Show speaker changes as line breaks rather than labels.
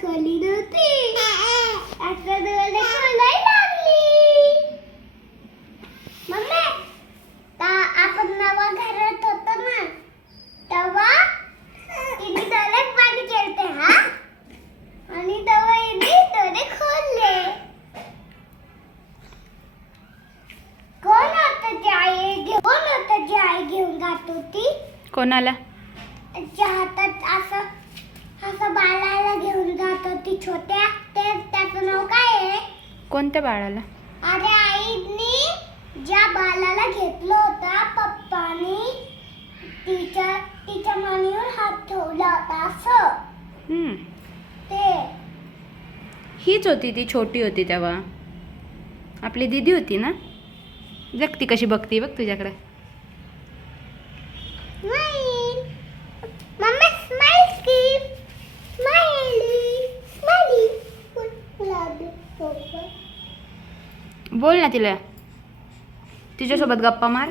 Colina.
कोणाला?
हातात असं असं बाळाला घेऊन जात होती छोट्या ते त्याचं नाव काय आहे?
कोणत्या बाळाला?
अरे आईनी ज्या बाळाला घेतलं होता पप्पानी तिच्या तिच्या मानेवर हात ठेवला होता असं. ते.
हीच होती ती छोटी होती तेव्हा. आपली दीदी होती ना? जग ती कशी बघती बघ तुझ्याकडे. बोल ना तिला. तिच्यासोबत गप्पा मार.